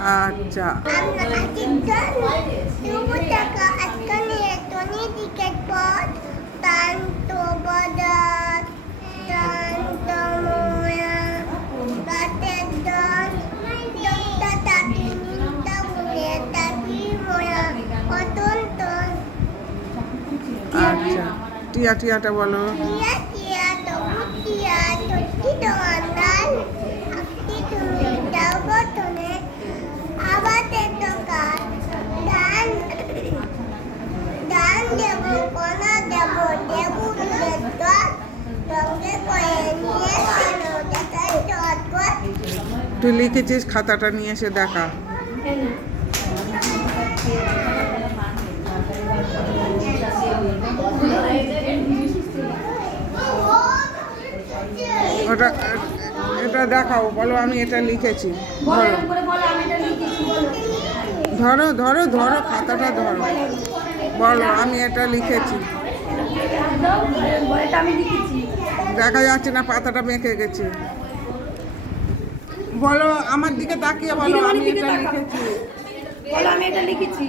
আচ্ছা আচ্ছা টিয়া টিয়াটা বলো। তুই লিখেছিস, খাতাটা নিয়ে এসে দেখা। ওটা এটা দেখাও, বলো আমি এটা লিখেছি। ধরো ধরো ধরো খাতাটা ধরো, বলো আমি এটা লিখেছি। দেখা যাচ্ছে না, পাতাটা বেঁকে গেছে। বলো আমার দিকে তাকিয়ে বলো আমি এটা লিখেছি। বলো আমি এটা লিখেছি।